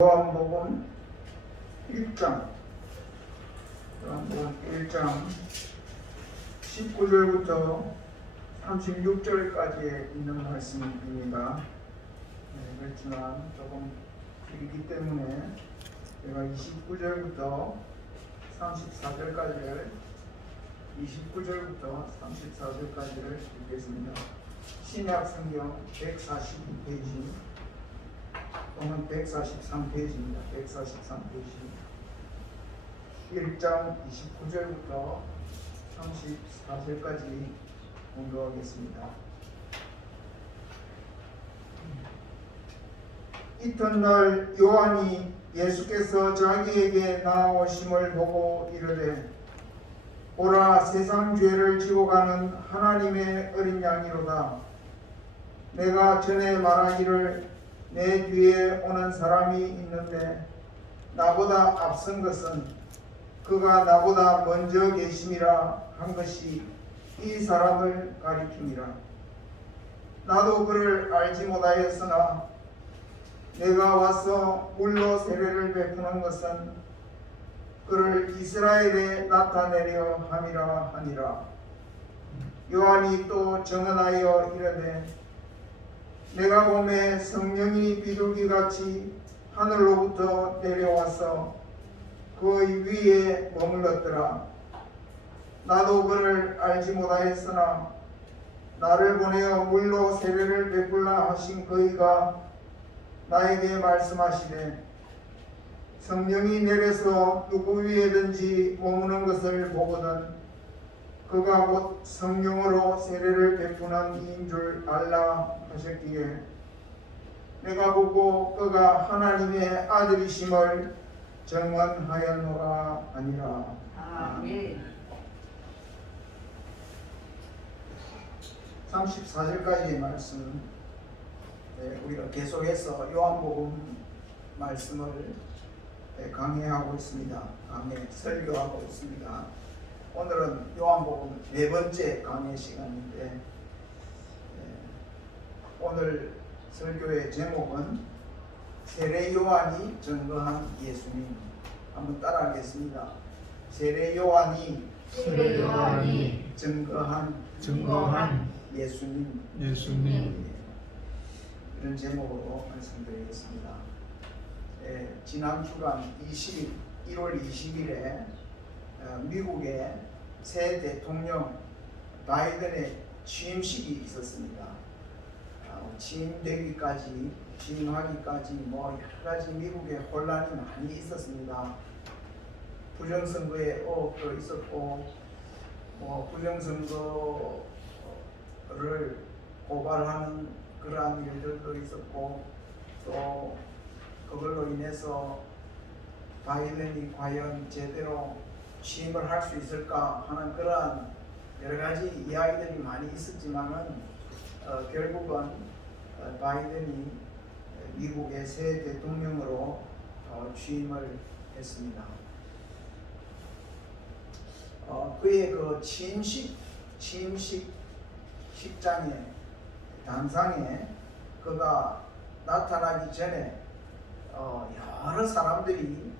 요한복음 1장 19절부터 36절까지에 있는 말씀입니다. 그렇지만 조금 길기 때문에 제가 29절부터 34절까지를 읽겠습니다. 신약 성경 142페이지 또는 143페이지입니다. 143페이지 1장 29절부터 34절까지 공부하겠습니다. 이튿날 요한이 예수께서 자기에게 나아오심을 보고 이르되 보라, 세상 죄를 지고 가는 하나님의 어린 양이로다. 내가 전에 말하기를 내 뒤에 오는 사람이 있는데 나보다 앞선 것은 그가 나보다 먼저 계심이라 한 것이 이 사람을 가리킴이라. 나도 그를 알지 못하였으나 내가 와서 물로 세례를 베푸는 것은 그를 이스라엘에 나타내려 함이라 하니라. 요한이 또 증언하여 이르되 내가 보매 성령이 비둘기같이 하늘로부터 내려와서 그 위에 머물렀더라. 나도 그를 알지 못하였으나 나를 보내어 물로 세례를 베풀라 하신 그이가 나에게 말씀하시되 성령이 내려서 누구 위에든지 머무는 것을 보거든 그가 곧 성령으로 세례를 베푸는 이인 줄 알라 하셨기에 내가 보고 그가 하나님의 아들이심을 증언하였노라 하니라. 아멘. 34절까지의 말씀, 우리가 계속해서 요한복음 말씀을 강해하고 있습니다. 설교하고 있습니다. 오늘은 요한복음 네 번째 강해 시간인데 오늘 설교의 제목은 세례 요한이 증거한 예수님. 한번 따라하겠습니다. 세례 요한이 증거한 예수님. 이런 제목으로 말씀드리겠습니다. 지난 주간 1월 20일에 미국의 새 대통령 바이든의 취임식이 있었습니다. 취임하기까지 뭐 여러 가지 미국에 혼란이 많이 있었습니다. 부정선거에 의혹도 있었고, 부정선거를 고발하는 그러한 일들도 있었고, 또 그걸로 인해서 바이든이 과연 제대로 취임을 할 수 있을까 하는 그러한 여러 가지 이야기들이 많이 있었지만은 결국은 바이든이 미국의 새 대통령으로 취임을 했습니다. 그의 그 취임식장에 단상에 그가 나타나기 전에 여러 사람들이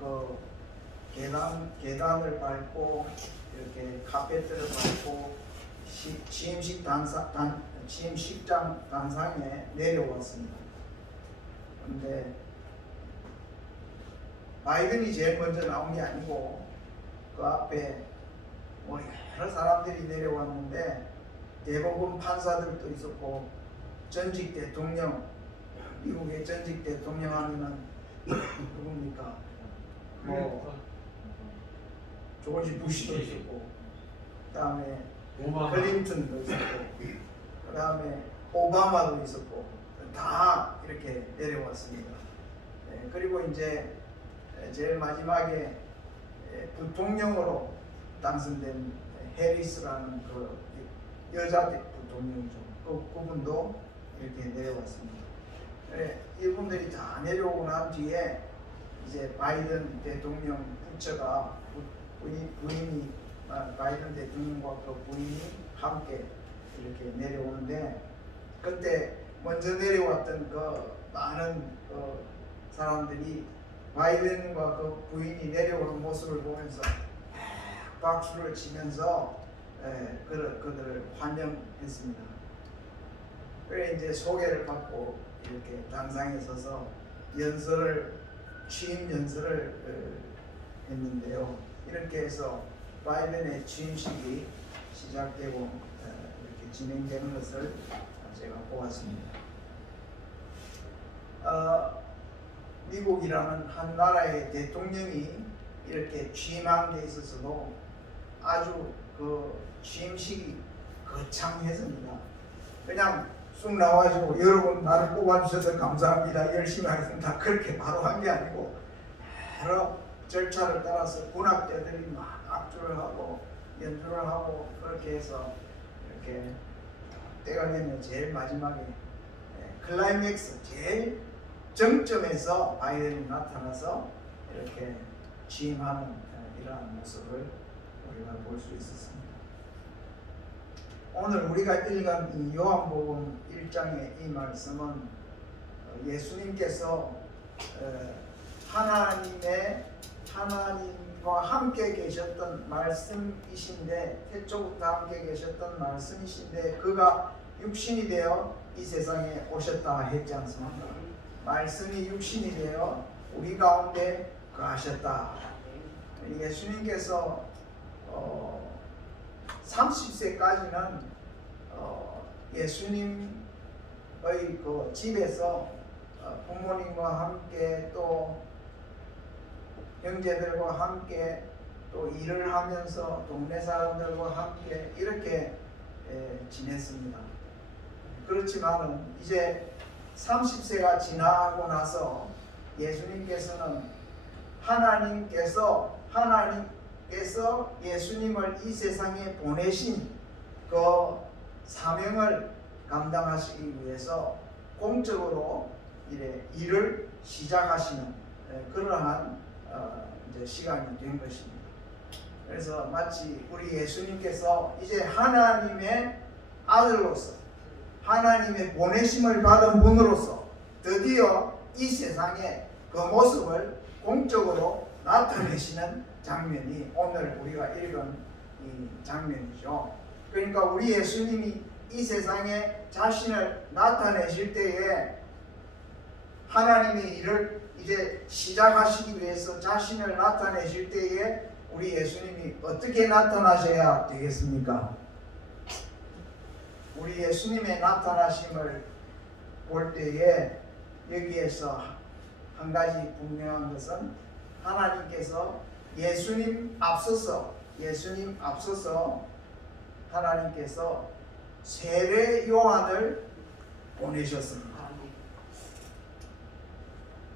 그 계단을 밟고 이렇게 카페트를 밟고 취임식장 단상에 내려왔습니다. 그런데 바이든이 제일 먼저 나온 게 아니고 그 앞에 뭐 여러 사람들이 내려왔는데 대법원 판사들도 있었고 전직 대통령, 미국의 전직 대통령 하면은 누굽니까? 조지 부시도 있었고, 그 다음에 클린턴도 있었고, 그 다음에 오바마도 있었고, 다 이렇게 내려왔습니다. 그리고 이제 제일 마지막에 부통령으로 당선된 해리스라는 그 여자 부통령이죠. 그분도 이렇게 내려왔습니다. 이분들이 다 내려오고 난 뒤에 이제 바이든 대통령 부처가 부인이 바이든 대통령과 그 부인이 함께 이렇게 내려오는데 그때 먼저 내려왔던 그 많은 사람들이 바이든과 그 부인이 내려오는 모습을 보면서 박수를 치면서 그들을 환영했습니다. 그래 이제 소개를 받고 이렇게 단상에 서서 취임 연설을 했는데요. 이렇게 해서 바이든의 취임식이 시작되고 이렇게 진행되는 것을 제가 보았습니다. 미국이라는 한 나라의 대통령이 이렇게 취임한 데 있어서도 아주 그 취임식이 거창했습니다. 그냥 쑥 나와가지고 여러분 나를 뽑아주셔서 감사합니다, 열심히 하겠습니다, 그렇게 바로 한 게 아니고 여러 절차를 따라서 군악대들이 막 악주를 하고 연주를 하고 그렇게 해서 이렇게 때가 되면 제일 마지막에 클라이맥스 제일 정점에서 바이든이 나타나서 이렇게 취임하는 이러한 모습을 우리가 볼 수 있었습니다. 오늘 우리가 읽은 이 요한복음 1장의 이 말씀은 예수님께서 하나님과 함께 계셨던 말씀이신데, 태초부터 함께 계셨던 말씀이신데 그가 육신이 되어 이 세상에 오셨다 했지 않습니까? 말씀이 육신이 되어 우리 가운데 거하셨다. 예수님께서 30세까지는 예수님의 그 집에서 부모님과 함께 또 형제들과 함께 또 일을 하면서 동네 사람들과 함께 이렇게 지냈습니다. 그렇지만은 이제 30세가 지나고 나서 예수님께서는 하나님께서 예수님을 이 세상에 보내신 그 사명을 감당하시기 위해서 공적으로 일을 시작하시는 그러한 이제 시간이 된 것입니다. 그래서 마치 우리 예수님께서 이제 하나님의 아들로서 하나님의 보내심을 받은 분으로서 드디어 이 세상에 그 모습을 공적으로 나타내시는 장면이 오늘 우리가 읽은 이 장면이죠. 그러니까 우리 예수님이 이 세상에 자신을 나타내실 때에 하나님의 일을 이제 시작하시기 위해서 자신을 나타내실 때에 우리 예수님이 어떻게 나타나셔야 되겠습니까? 우리 예수님의 나타나심을 볼 때에 여기에서 한 가지 분명한 것은 하나님께서 예수님 앞서서 하나님께서 세례 요한을 보내셨습니다.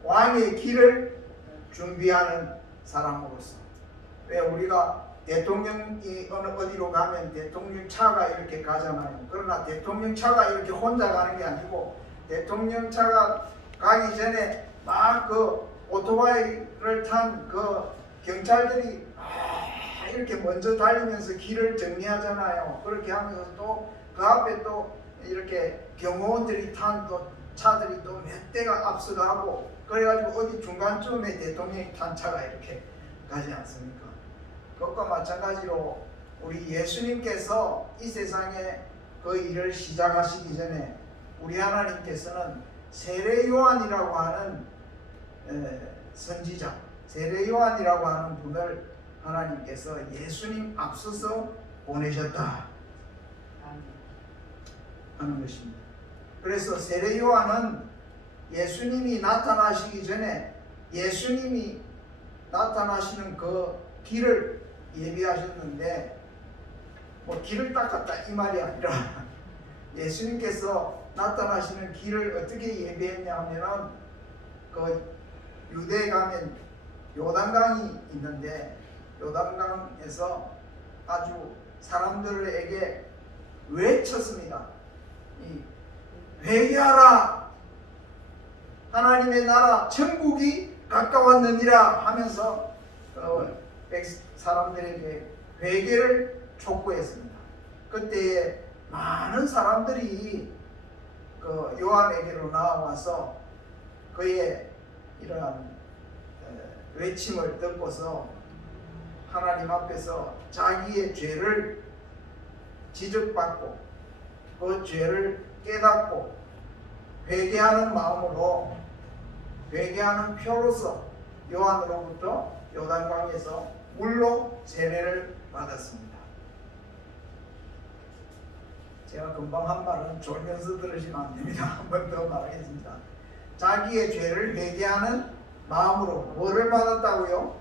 왕의 길을 준비하는 사람으로서. 왜 우리가 대통령이 어디로 가면 대통령 차가 이렇게 가잖아요. 그러나 대통령 차가 이렇게 혼자 가는 게 아니고 대통령 차가 가기 전에 막 그 오토바이를 탄 그 경찰들이 이렇게 먼저 달리면서 길을 정리하잖아요. 그렇게 하면서 또 그 앞에 또 이렇게 경호원들이 탄 또 차들이 또 몇 대가 앞서가고 그래가지고 어디 중간쯤에 대통령이 탄 차가 이렇게 가지 않습니까? 그것과 마찬가지로 우리 예수님께서 이 세상에 그 일을 시작하시기 전에 우리 하나님께서는 세례 요한이라고 하는 선지자, 세례 요한이라고 하는 분을 하나님께서 예수님 앞서서 보내셨다 하는 것입니다. 그래서 세례 요한은 예수님이 나타나시기 전에 예수님이 나타나시는 그 길을 예비하셨는데 뭐 길을 닦았다 이 말이 아니라 예수님께서 나타나시는 길을 어떻게 예비했냐 하면은 그 유대에 가면 요단강이 있는데 요단강에서 아주 사람들에게 외쳤습니다. 회개하라, 하나님의 나라 천국이 가까웠느니라 하면서 사람들에게 회개를 촉구했습니다. 그때에 많은 사람들이 그 요한에게로 나와서 그의 이러한 외침을 듣고서 하나님 앞에서 자기의 죄를 지적받고 그 죄를 깨닫고 회개하는 마음으로 회개하는 표로서 요한으로부터 요단강에서 물로 세례를 받았습니다. 제가 금방 한 말은 졸면서 들으시면 안 됩니다. 한 번 더 말하겠습니다. 자기의 죄를 회개하는 마음으로 뭐를 받았다고요?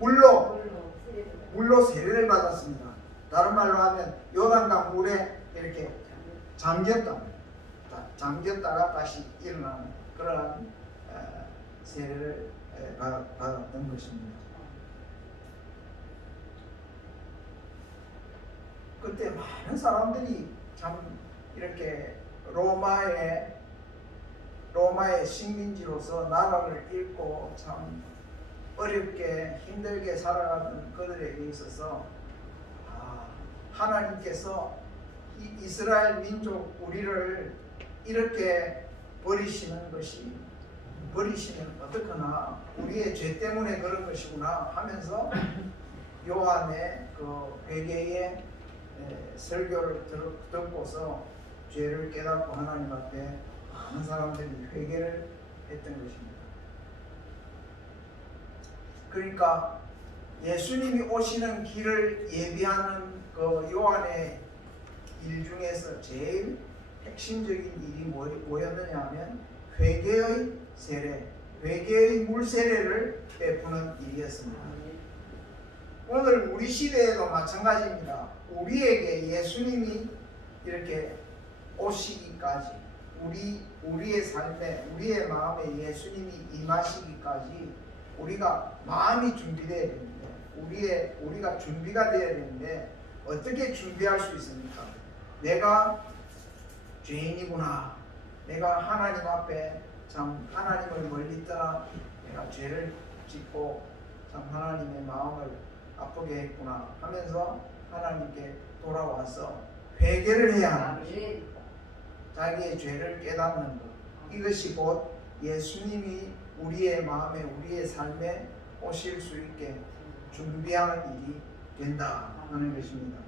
물로 세례를 받았습니다. 다른 말로 하면 요단강 물에 이렇게 잠겼다가 다시 일어나는 그러한 세례를 받았던 것입니다. 그때 많은 사람들이 참 이렇게 로마의 식민지로서 나라를 잃고 참 어렵게 힘들게 살아가던 그들에게 있어서 하나님께서 이 이스라엘 민족 우리를 이렇게 버리시면 어떡하나 우리의 죄 때문에 그런 것이구나 하면서 요한의 그 회개의 설교를 듣고서 죄를 깨닫고 하나님 앞에 많은 사람들이 회개를 했던 것입니다. 그러니까 예수님이 오시는 길을 예비하는 그 요한의 일 중에서 제일 핵심적인 일이 뭐였느냐 하면 회개의 세례, 회개의 물세례를 베푸는 일이었습니다. 오늘 우리 시대에도 마찬가지입니다. 우리에게 예수님이 이렇게 오시기까지 우리의 삶에 우리의 마음에 예수님이 임하시기까지 우리가 마음이 준비되어야 되는데 우리가 준비가 되어야 되는데 어떻게 준비할 수 있습니까? 내가 죄인이구나. 내가 하나님 앞에 참 하나님을 멀리 떠나 내가 죄를 짓고 참 하나님의 마음을 아프게 했구나 하면서 하나님께 돌아와서 회개를 해야 하는 것입니다. 자기의 죄를 깨닫는 것, 이것이 곧 예수님이 우리의 마음에 우리의 삶에 오실 수 있게 준비하는 일이 된다 하는 것입니다.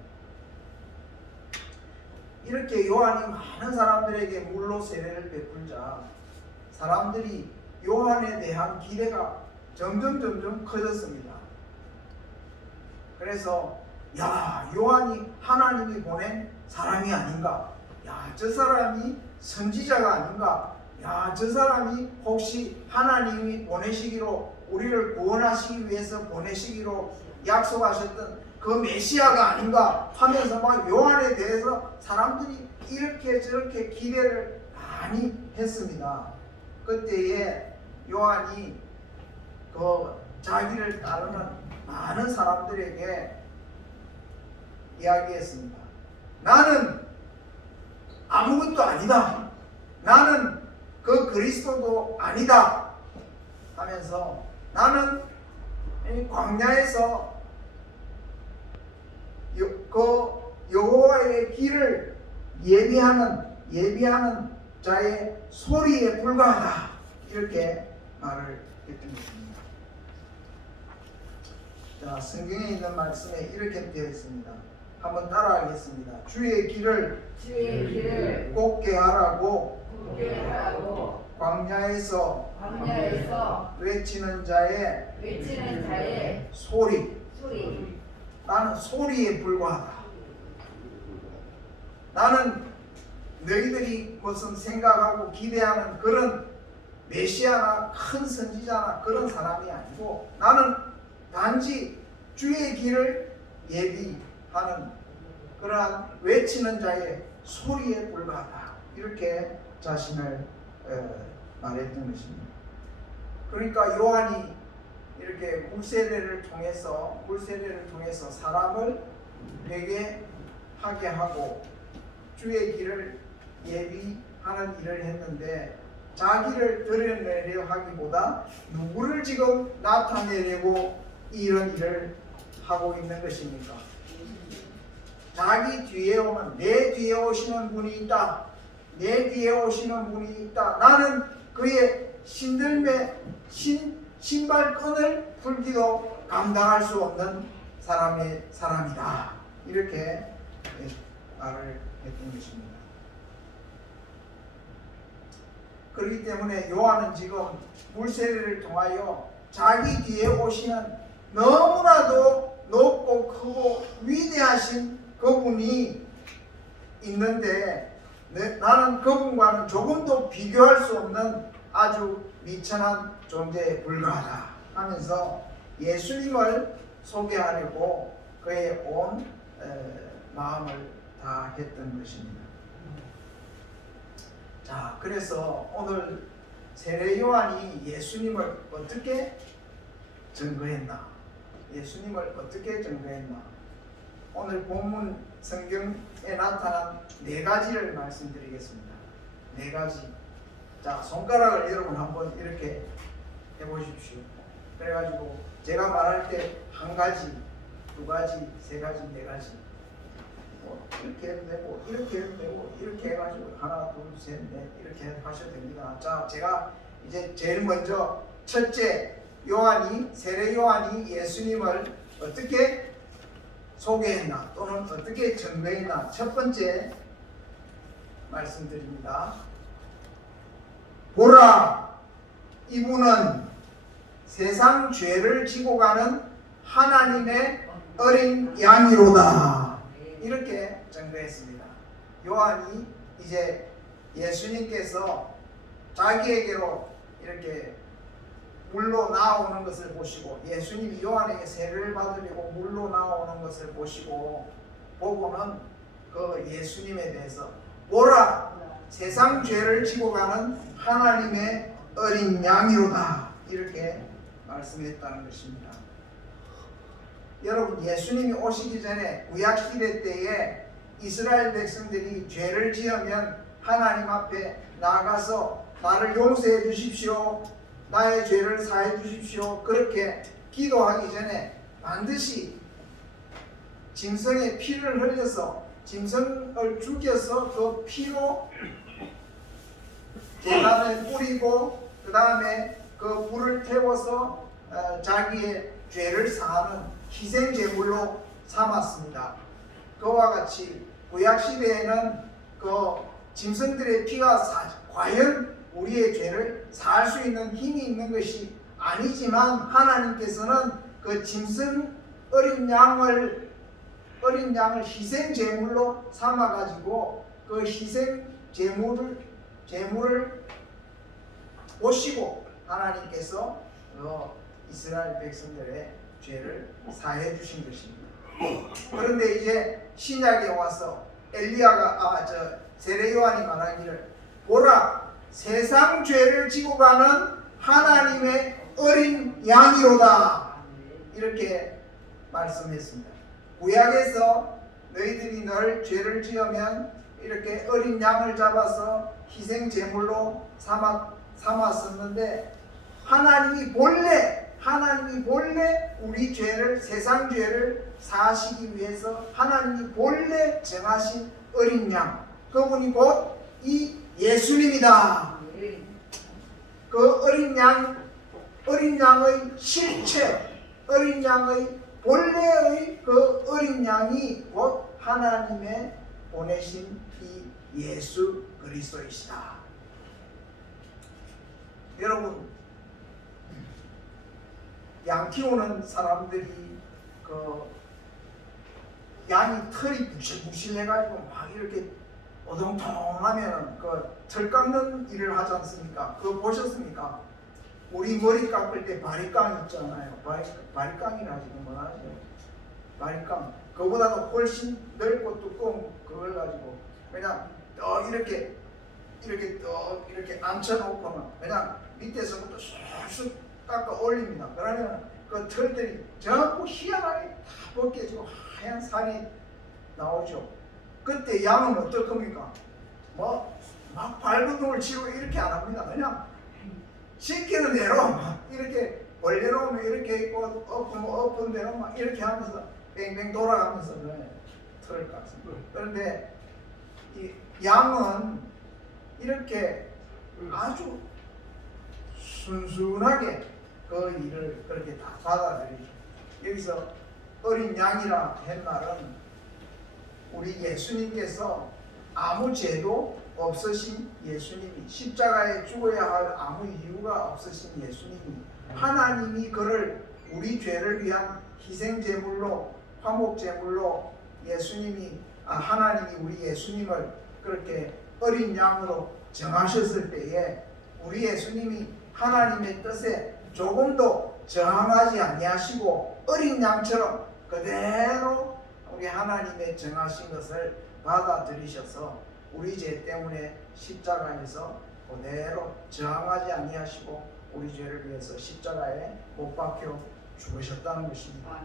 이렇게 요한이 많은 사람들에게 물로 세례를 베풀자 사람들이 요한에 대한 기대가 점점 커졌습니다. 그래서 요한이 하나님이 보낸 사람이 아닌가? 저 사람이 선지자가 아닌가? 저 사람이 혹시 하나님이 보내시기로 우리를 구원하시기 위해서 보내시기로 약속하셨던 그 메시아가 아닌가 하면서 막 요한에 대해서 사람들이 이렇게 저렇게 기대를 많이 했습니다. 그때에 요한이 그 자기를 따르는 많은 사람들에게 이야기했습니다. 나는 아무것도 아니다. 나는 그 그리스도도 아니다 하면서 나는 광야에서 그 여호와의 길을 예비하는 자의 소리에 불과하다 이렇게 말을 했던 것입니다. 자, 성경에 있는 말씀에 이렇게 되어 있습니다. 한번 따라하겠습니다. 주의 길을 곱게 하라고 광야에서 외치는 자의 소리. 나는 소리에 불과하다. 나는 너희들이 무슨 생각하고 기대하는 그런 메시아나 큰 선지자나 그런 사람이 아니고 나는 단지 주의 길을 예비하는 그러한 외치는 자의 소리에 불과하다. 이렇게 자신을 말했던 것입니다. 그러니까 요한이 이렇게 물세례를 통해서 사람을 회개하게 하고 주의 길을 예비하는 일을 했는데 자기를 드러내려 하기보다 누구를 지금 나타내려고 이런 일을 하고 있는 것입니까? 자기 뒤에 오는 내 뒤에 오시는 분이 있다. 내 뒤에 오시는 분이 있다. 나는 그의 신발끈을 풀기도 감당할 수 없는 사람이다. 이렇게 말을 했던 것입니다. 그렇기 때문에 요한은 지금 물세례를 통하여 자기 뒤에 오시는 너무나도 높고 크고 위대하신 그분이 있는데 나는 그분과는 조금도 비교할 수 없는 아주 미천한 존재에 불과하다 하면서 예수님을 소개하려고 그의 온 마음을 다했던 것입니다. 자, 그래서 오늘 세례 요한이 예수님을 어떻게 증거했나? 예수님을 어떻게 증거했나? 오늘 본문 성경에 나타난 네 가지를 말씀드리겠습니다. 네 가지. 자, 손가락을 여러분 한번 이렇게 해보십시오. 그래가지고 제가 말할 때 한 가지, 두 가지, 세 가지, 네 가지. 이렇게 해도 되고, 이렇게 해도 되고, 이렇게 해가지고 하나, 둘, 셋, 넷 이렇게 하셔도 됩니다. 자, 제가 이제 제일 먼저 첫째, 세례 요한이 예수님을 어떻게 소개했나 또는 어떻게 증거했나 첫 번째 말씀드립니다. 보라, 이분은 세상 죄를 지고 가는 하나님의 어린 양이로다. 이렇게 증거했습니다. 요한이 이제 예수님께서 자기에게로 이렇게 물로 나오는 것을 보시고 예수님이 요한에게 세례를 받으려고 물로 나오는 것을 보고는 그 예수님에 대해서 보라, 세상 죄를 지고 가는 하나님의 어린 양이로다. 이렇게 말씀했다는 것입니다. 여러분, 예수님이 오시기 전에 구약시대 때에 이스라엘 백성들이 죄를 지으면 하나님 앞에 나아가서 나를 용서해 주십시오, 나의 죄를 사해 주십시오, 그렇게 기도하기 전에 반드시 짐승의 피를 흘려서 짐승을 죽여서 그 피로 제단을 뿌리고 그 다음에 그 불을 태워서 자기의 죄를 사하는 희생제물로 삼았습니다. 그와 같이 구약시대에는 그 짐승들의 피가 과연 우리의 죄를 사할 수 있는 힘이 있는 것이 아니지만 하나님께서는 그 짐승 어린 양을 희생제물로 삼아가지고 그 희생제물을 보시고 하나님께서 이스라엘 백성들의 죄를 사해 주신 것입니다. 그런데 이제 신약에 와서 세례 요한이 말하기를 보라, 세상 죄를 지고 가는 하나님의 어린 양이로다. 이렇게 말씀했습니다. 구약에서 너희들이 늘 죄를 지으면 이렇게 어린 양을 잡아서 희생 제물로 삼았었는데 하나님이 본래 우리 죄를, 세상 죄를 사하시기 위해서 하나님이 본래 정하신 어린 양, 그분이 곧 이 예수님이다. 그 어린 양의 실체, 어린 양의 본래의 그 어린 양이 곧 하나님의 보내신 이 예수 그리스도이시다. 여러분, 양 키우는 사람들이 그 양이 털이 부실부실해가지고 막 이렇게 어동통하면 그 털 깎는 일을 하지 않습니까? 그거 보셨습니까? 우리 머리 깎을 때 바리깡 있잖아요. 바리깡이라 지금 뭐라 하죠? 바리깡. 그거보다도 훨씬 넓고 두꺼운 그걸 가지고 그냥 이렇게 앉혀놓고는 그냥 밑에서부터 쑥쑥 깎아 올립니다. 그러면 그 털들이 전부 희한하게 다 벗겨지고 하얀 살이 나오죠. 그때 양은 어떨 겁니까? 막 발버둥을 치고 이렇게 안 합니다. 그냥 시키는 대로 막 이렇게 벌려놓으면 이렇게 있고 엎은 대로 막 이렇게 하면서 뱅뱅 돌아가면서 털을 깎습니다. 그런데 이 양은 이렇게 아주 순순하게 그 일을 그렇게 다 받아들이죠. 여기서 어린 양이라 한 말은 우리 예수님께서 아무 죄도 없으신 예수님이, 십자가에 죽어야 할 아무 이유가 없으신 예수님이, 하나님이 그를 우리 죄를 위한 희생제물로, 화목제물로 예수님이, 하나님이 우리 예수님을 그렇게 어린 양으로 정하셨을 때에 우리 예수님이 하나님의 뜻에 조금도 저항하지 아니하시고 어린 양처럼 그대로 우리 하나님의 정하신 것을 받아들이셔서 우리 죄 때문에 십자가에서 그대로 저항하지 아니하시고 우리 죄를 위해서 십자가에 못 박혀 죽으셨다는 것입니다.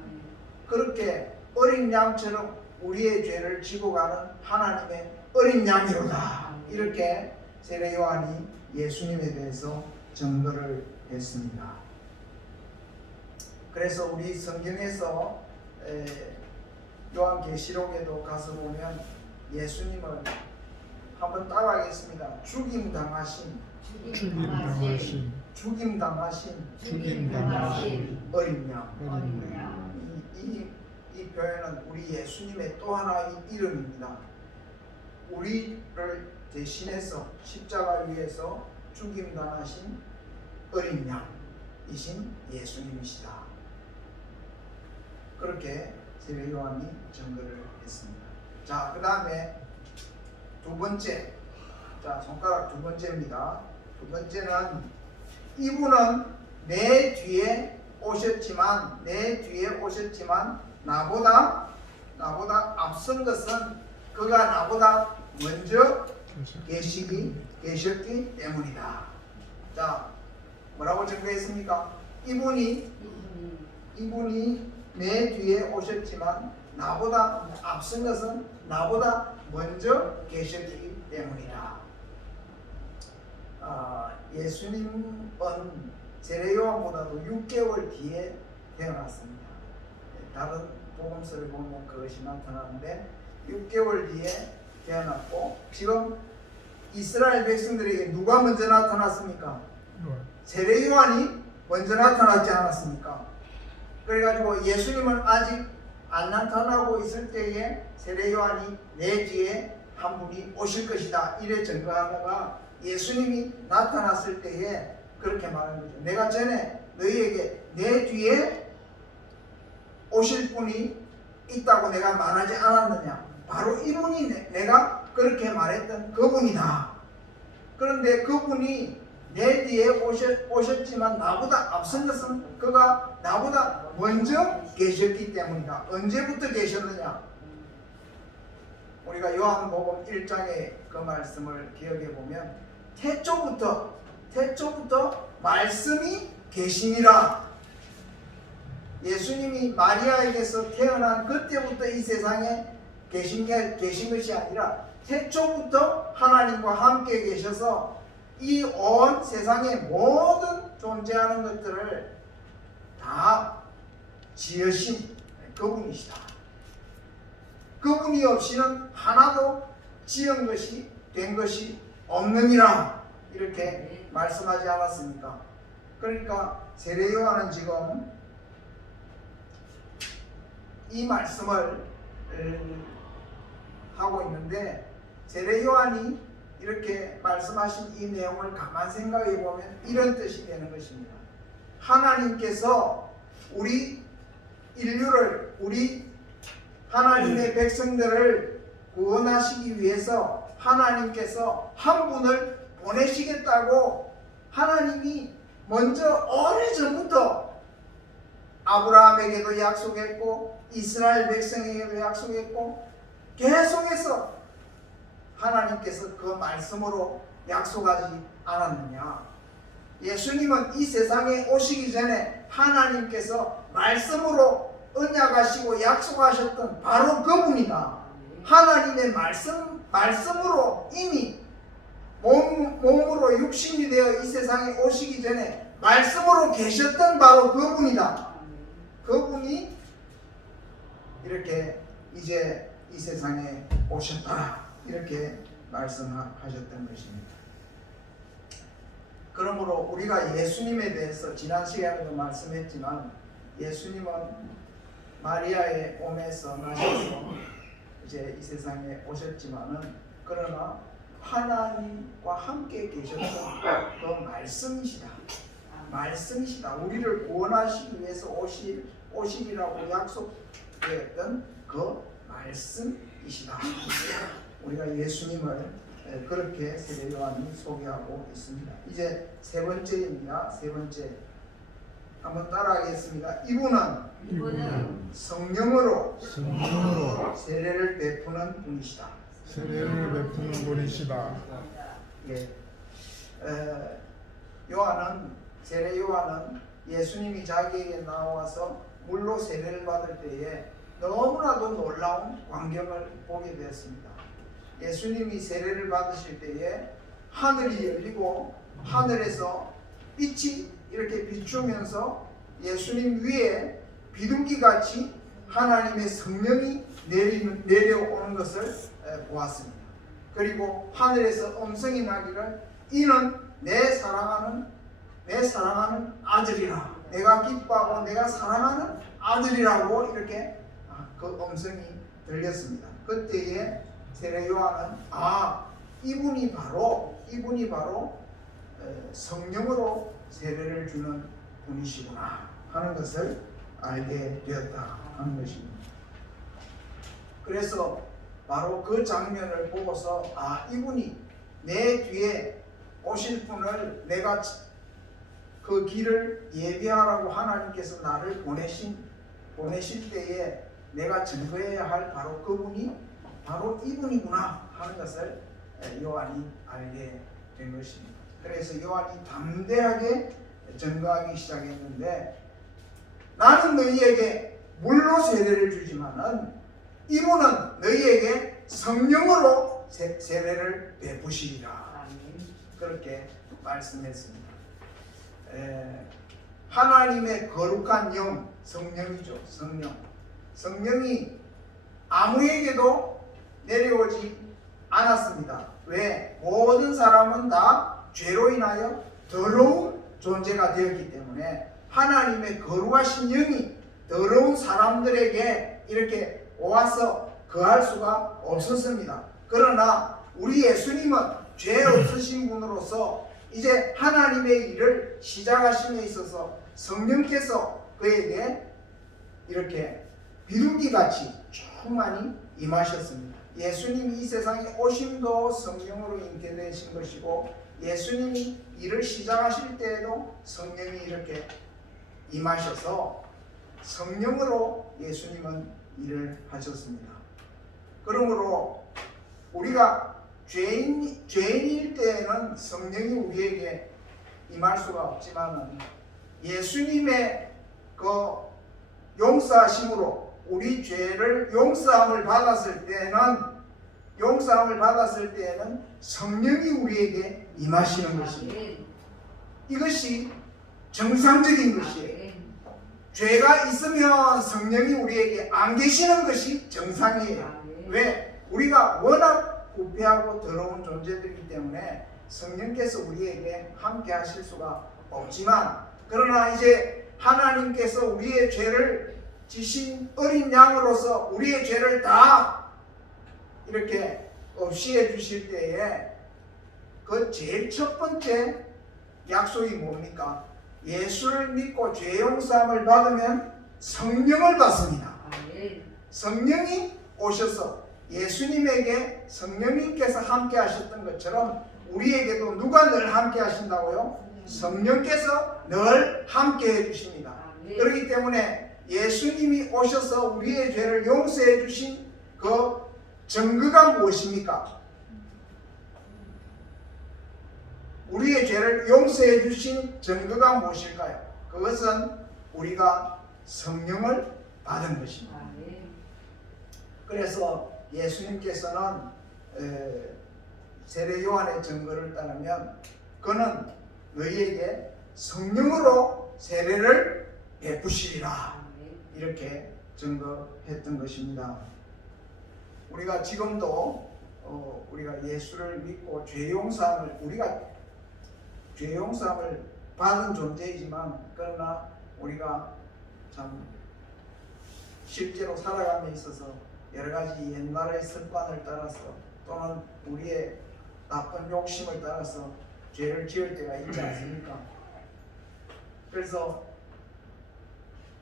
그렇게 어린 양처럼 우리의 죄를 지고 가는 하나님의 어린 양이로다. 이렇게 세례 요한이 예수님에 대해서 증거를 했습니다. 그래서 우리 성경에서 요한계시록에도 가서 보면 예수님을 한번 따라하겠습니다. 죽임당하신 어린 양. 이 표현은 우리 예수님의 또 하나의 이름입니다. 우리를 대신해서 십자가 위에서 죽임당하신 어린 양이신 예수님이시다. 그렇게 세례 요한이 증거를 했습니다. 자, 그 다음에 두 번째, 자, 손가락 두 번째입니다. 두 번째는 이분은 내 뒤에 오셨지만 나보다 앞선 것은 그가 나보다 먼저 계셨기 때문이다. 자, 뭐라고 증거했습니까? 이분이 내 뒤에 오셨지만 나보다 앞선 것은 나보다 먼저 계셨기 때문이다. 예수님은 세례 요한보다도 6개월 뒤에 태어났습니다. 다른 복음서를 보면 그것이 나타나는데 6개월 뒤에 태어났고, 지금 이스라엘 백성들에게 누가 먼저 나타났습니까? 세례 요한이 먼저 나타났지 않았습니까? 그래가지고 예수님은 아직 안 나타나고 있을 때에 세례 요한이 내 뒤에 한 분이 오실 것이다 이래 증거하다가 예수님이 나타났을 때에 그렇게 말하는 거죠. 내가 전에 너희에게 내 뒤에 오실 분이 있다고 내가 말하지 않았느냐? 바로 이분이 내가 그렇게 말했던 그분이다. 그런데 그분이 내 뒤에 오셨지만 나보다 앞선 것은 그가 나보다 먼저 계셨기 때문이다. 언제부터 계셨느냐? 우리가 요한복음 1장의 그 말씀을 기억해 보면 태초부터 말씀이 계시니라. 예수님이 마리아에게서 태어난 그때부터 이 세상에 계신 것이 아니라 태초부터 하나님과 함께 계셔서 이 온 세상의 모든 존재하는 것들을 다 지으신 그분이시다. 그분이 없이는 하나도 지은 것이 된 것이 없느니라. 이렇게 말씀하지 않았습니까? 그러니까 세례 요한은 지금 이 말씀을 하고 있는데, 세례 요한이 이렇게 말씀하신 이 내용을 가만 생각해 보면 이런 뜻이 되는 것입니다. 하나님께서 우리 인류를, 우리 하나님의 백성들을 구원하시기 위해서 하나님께서 한 분을 보내시겠다고 하나님이 먼저 오래전부터 아브라함에게도 약속했고 이스라엘 백성에게도 약속했고 계속해서 하나님께서 그 말씀으로 약속하지 않았느냐? 예수님은 이 세상에 오시기 전에 하나님께서 말씀으로 언약하시고 약속하셨던 바로 그분이다. 하나님의 말씀으로 이미 몸으로 육신이 되어 이 세상에 오시기 전에 말씀으로 계셨던 바로 그분이다. 그분이 이렇게 이제 이 세상에 오셨다. 이렇게 말씀하셨던 것입니다. 그러므로 우리가 예수님에 대해서 지난 시간에도 말씀했지만 예수님은 마리아의 몸에서 나셔서 이제 이 세상에 오셨지만은 그러나 하나님과 함께 계셨던 그 말씀이시다. 우리를 구원하시기 위해서 오시리라고 약속되었던 그 말씀이시다. 우리가 예수님을 그렇게 세례 요한이 소개하고 있습니다. 이제 세 번째입니다. 세 번째 한번 따라하겠습니다. 이분은 성령으로 세례를 베푸는 분이시다. 세례를 베푸는 분이시다. 예. 세례 요한은 예수님이 자기에게 나와서 물로 세례를 받을 때에 너무나도 놀라운 광경을 보게 되었습니다. 예수님이 세례를 받으실 때에 하늘이 열리고 하늘에서 빛이 이렇게 비추면서 예수님 위에 비둘기같이 하나님의 성령이 내려오는 것을 보았습니다. 그리고 하늘에서 음성이 나기를 이는 내 사랑하는 아들이라, 내가 기뻐하고 내가 사랑하는 아들이라고 이렇게 그 음성이 들렸습니다. 그때에 세례 요한은 이분이 바로 성령으로 세례를 주는 분이시구나 하는 것을 알게 되었다 하는 것입니다. 그래서 바로 그 장면을 보고서 이분이 내 뒤에 오실 분을 내가 그 길을 예비하라고 하나님께서 나를 보내실 때에 내가 증거해야 할 바로 그분이 바로 이분이구나 하는 것을 요한이 알게 된 것입니다. 그래서 요한이 담대하게 증거하기 시작했는데, 나는 너희에게 물로 세례를 주지만은 이분은 너희에게 성령으로 세례를 베푸시리라. 그렇게 말씀했습니다. 하나님의 거룩한 영, 성령이죠. 성령이 아무에게도 내려오지 않았습니다. 왜? 모든 사람은 다 죄로 인하여 더러운 존재가 되었기 때문에 하나님의 거룩하신 영이 더러운 사람들에게 이렇게 와서 거할 수가 없었습니다. 그러나 우리 예수님은 죄 없으신 분으로서 이제 하나님의 일을 시작하심에 있어서 성령께서 그에게 이렇게 비둘기같이 충만히 임하셨습니다. 예수님이 이 세상에 오심도 성령으로 잉태되신 것이고, 예수님이 일을 시작하실 때에도 성령이 이렇게 임하셔서 성령으로 예수님은 일을 하셨습니다. 그러므로 우리가 죄인일 때에는 성령이 우리에게 임할 수가 없지만 예수님의 그 용서하심으로 우리 죄를 용서함을 받았을 때에는 성령이 우리에게 임하시는 것입니다. 이것이 정상적인 것이에요. 죄가 있으면 성령이 우리에게 안 계시는 것이 정상이에요. 왜? 우리가 워낙 부패하고 더러운 존재들이기 때문에 성령께서 우리에게 함께 하실 수가 없지만, 그러나 이제 하나님께서 우리의 죄를 지신 어린 양으로서 우리의 죄를 다 이렇게 없이해 주실 때에 그 제일 첫 번째 약속이 뭡니까? 예수를 믿고 죄 용서함을 받으면 성령을 받습니다. 성령이 오셔서 예수님에게 성령님께서 함께 하셨던 것처럼 우리에게도 누가 늘 함께 하신다고요? 성령께서 늘 함께 해주십니다. 그렇기 때문에 예수님이 오셔서 우리의 죄를 용서해 주신 그 증거가 무엇입니까? 우리의 죄를 용서해 주신 증거가 무엇일까요? 그것은 우리가 성령을 받은 것입니다. 그래서 예수님께서는 세례 요한의 증거를 따르면 그는 너희에게 성령으로 세례를 베푸시리라 이렇게 증거했던 것입니다. 우리가 지금도 우리가 예수를 믿고 죄 용서함을 우리가 죄 용서함을 받은 존재이지만 그러나 우리가 참 실제로 살아감에 있어서 여러 가지 옛날의 습관을 따라서 또는 우리의 나쁜 욕심을 따라서 죄를 지을 때가 있지 않습니까? 그래서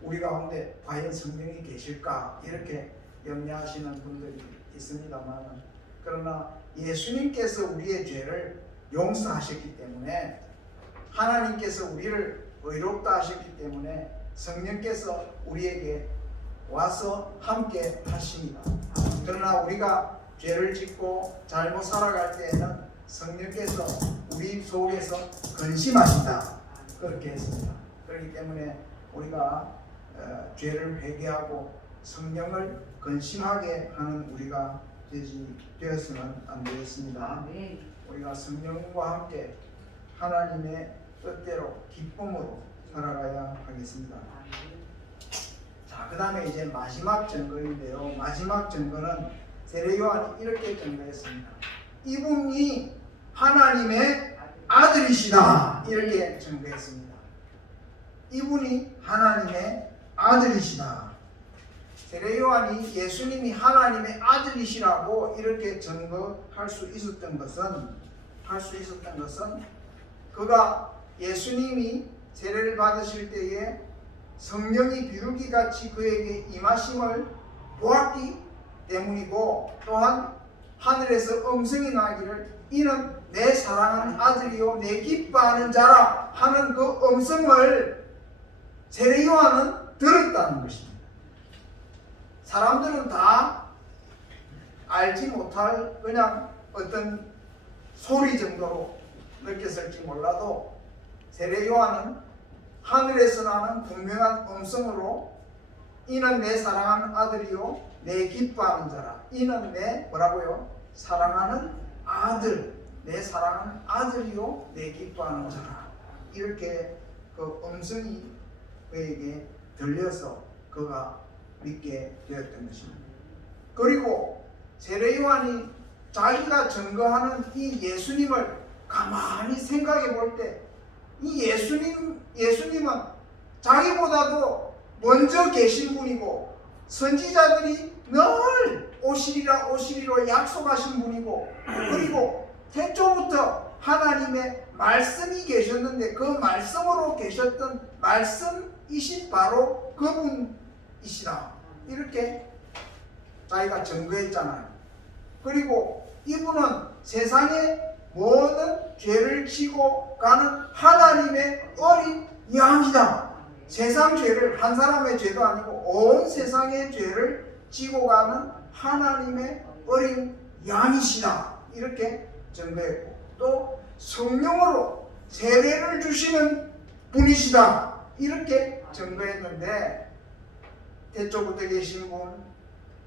우리 가운데 과연 성령이 계실까 이렇게 염려하시는 분들이 있습니다만, 그러나 예수님께서 우리의 죄를 용서하셨기 때문에, 하나님께서 우리를 의롭다 하셨기 때문에 성령께서 우리에게 와서 함께 하십니다. 그러나 우리가 죄를 짓고 잘못 살아갈 때에는 성령께서 우리 속에서 근심하신다 그렇게 했습니다. 그렇기 때문에 우리가 죄를 회개하고 성령을 근심하게 하는 우리가 되었으면 안 되겠습니다. 우리가 성령과 함께 하나님의 뜻대로 기쁨으로 살아가야 하겠습니다. 자, 그 다음에 이제 마지막 증거인데요. 마지막 증거는 세례 요한이 이렇게 증거했습니다. 이분이 하나님의 아들이시다 이렇게 증거했습니다. 이분이 하나님의 아들이시다. 세례 요한이 예수님이 하나님의 아들이시라고 이렇게 증거할 수 있었던 것은 그가 예수님이 세례를 받으실 때에 성령이 비둘기같이 그에게 임하심을 보았기 때문이고, 또한 하늘에서 음성이 나기를 이는 내 사랑하는 아들이요 내 기뻐하는 자라 하는 그 음성을 세례 요한은 들었다는 것입니다. 사람들은 다 알지 못할 그냥 어떤 소리 정도로 느꼈을지 몰라도 세례 요한은 하늘에서 나는 분명한 음성으로 이는 내 사랑하는 아들이요 내 기뻐하는 자라, 이는 내 뭐라고요? 사랑하는 아들, 내 사랑하는 아들이요 내 기뻐하는 자라, 이렇게 그 음성이 그에게 들려서 그가 믿게 되었던 것입니다. 그리고 세례 요한이 자기가 증거하는 이 예수님을 가만히 생각해 볼 때, 이 예수님은 자기보다도 먼저 계신 분이고 선지자들이 늘 오시리로 약속하신 분이고, 그리고 태초부터 하나님의 말씀이 계셨는데 그 말씀으로 계셨던 말씀이신 바로 그분이시다 이렇게 자기가 증거했잖아요. 그리고 이분은 세상의 모든 죄를 지고 가는 하나님의 어린 양이다. 세상 죄를, 한 사람의 죄도 아니고 온 세상의 죄를 지고 가는 하나님의 어린 양이시다 이렇게 증거했고, 또 성령으로 세례를 주시는 분이시다 이렇게 증거했는데, 태초부터 계신 분,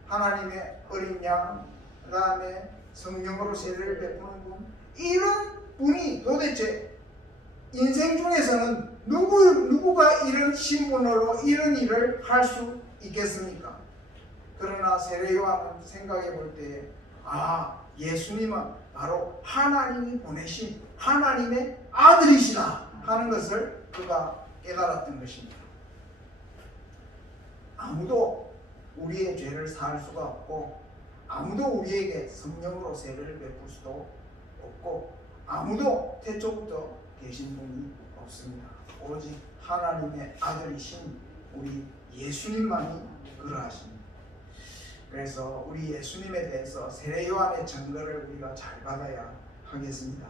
하나님의 어린 양, 그 다음에 성령으로 세례를 베푸는 분, 이런 분이 도대체 인생 중에서는 누구가 이런 신분으로 이런 일을 할 수 있겠습니까? 그러나 세례 요한은 생각해 볼 때, 예수님은 바로 하나님이 보내신 하나님의 아들이시다 하는 것을 그가 깨달았던 것입니다. 아무도 우리의 죄를 사할 수가 없고, 아무도 우리에게 성령으로 세례를 베풀 수도 없고, 아무도 태초부터 계신 분이 없습니다. 오직 하나님의 아들이신 우리 예수님만이 그러하십니다. 그래서 우리 예수님에 대해서 세례 요한의 증거를 우리가 잘 받아야 하겠습니다.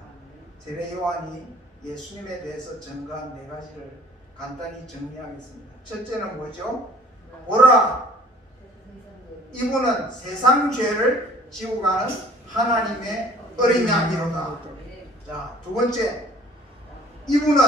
세례 요한이 예수님에 대해서 증거한 4가지를 간단히 정리하겠습니다. 첫째는 뭐죠? 보라, 이분은 세상 죄를 지고 가는 하나님의 어린 양이로다. 자, 두 번째, 이분은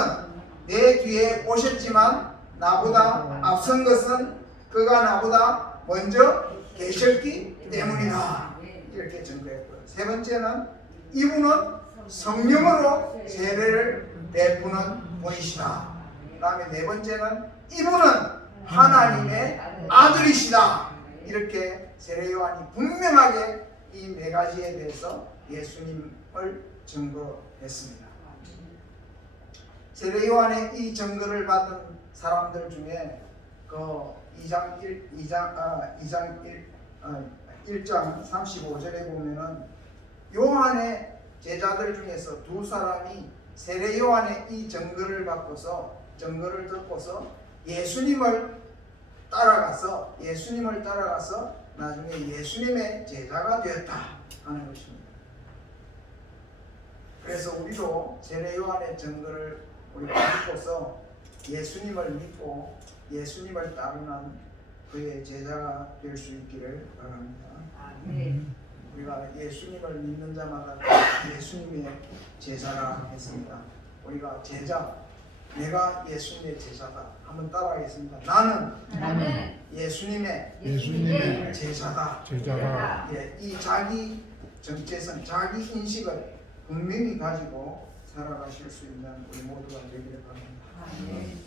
내 뒤에 오셨지만 나보다 앞선 것은 그가 나보다 먼저 계셨기 때문이다. 이렇게 증거했고요. 세 번째는 이분은 성령으로 세례를 베푸는 분이시다. 그 다음에 네 번째는 이분은 하나님의 아들이시다. 이렇게 세례 요한이 분명하게 이 4가지에 대해서 예수님을 증거했습니다. 세례 요한의 이 증거를 받은 사람들 중에 그 1장 35절에 보면은 요한의 제자들 중에서 두 사람이 세례 요한의 이 증거를 듣고서 예수님을 따라가서 나중에 예수님의 제자가 되었다 하는 것입니다. 그래서 우리도 세례 요한의 증거를 우리가 믿고서 예수님을 믿고 예수님을 따르는 그의 제자가 될 수 있기를 바랍니다. 우리가 예수님을 믿는 자마다 예수님의 제자라 했습니다. 우리가 제자, 내가 예수님의 제자다. 한번 따라하겠습니다. 나는 예수님의 제자다. 예, 이 자기 정체성, 자기 인식을 분명히 가지고 살아가실 수 있는 우리 모두가 되기를 바랍니다.